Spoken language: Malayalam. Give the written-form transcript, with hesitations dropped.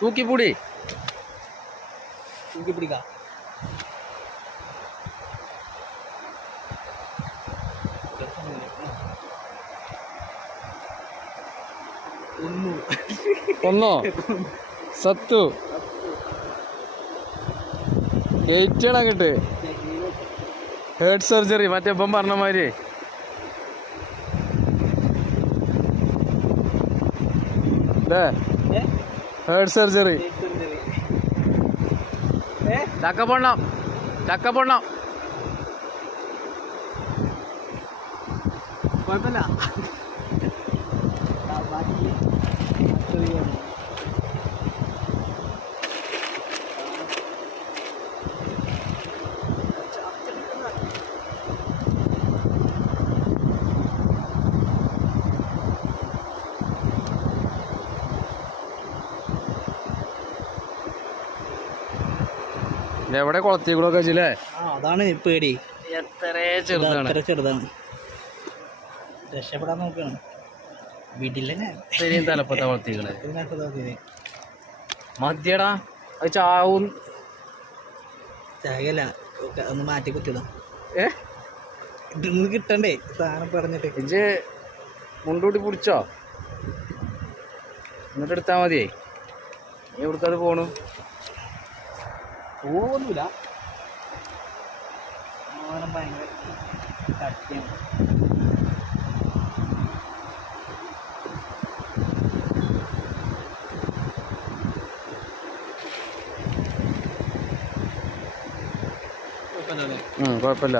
തൂക്കിപ്പൊടി തൂക്കിപ്പിടിക്കാം. ഒന്നോ സത്തു ഏറ്റണം അങ്ങോട്ട് ഹേർട്ട് സർജറി മറ്റേ ഇപ്പം പറഞ്ഞ മാതിരി അല്ലേ ഹേർട്ട് സർജറി ചക്കപ്പൊണ്ണം ചക്കപ്പൊണ്ണം കുഴപ്പമില്ല. എവിടെ കുളത്തിക്കൂടൊക്കെ വെച്ചില്ലേ? അതാണ് പേടി. എത്ര ചെറുതാണ് ചെറുതാണ്. രക്ഷപ്പെടാൻ നോക്കുകയാണ്. വീട്ടിൽ ശരിയും തലപ്പത്തെ കുളത്തികള് മതിയടാ അത് ചാവും. ചാകല ഒന്ന് മാറ്റി കുത്തിയതാ. ഇതൊന്നും കിട്ടണ്ടേ സാധനം പറഞ്ഞിട്ട്. ഇജ്ജ് മുണ്ടൂട്ടി പിടിച്ചോ എന്നിട്ട് എടുത്താൽ മതിയേ. നീ എവിടുക്കത് പോണു? പോവൊന്നുമില്ല. ഭയങ്കര കട്ടിയാണ്. കുഴപ്പമില്ല.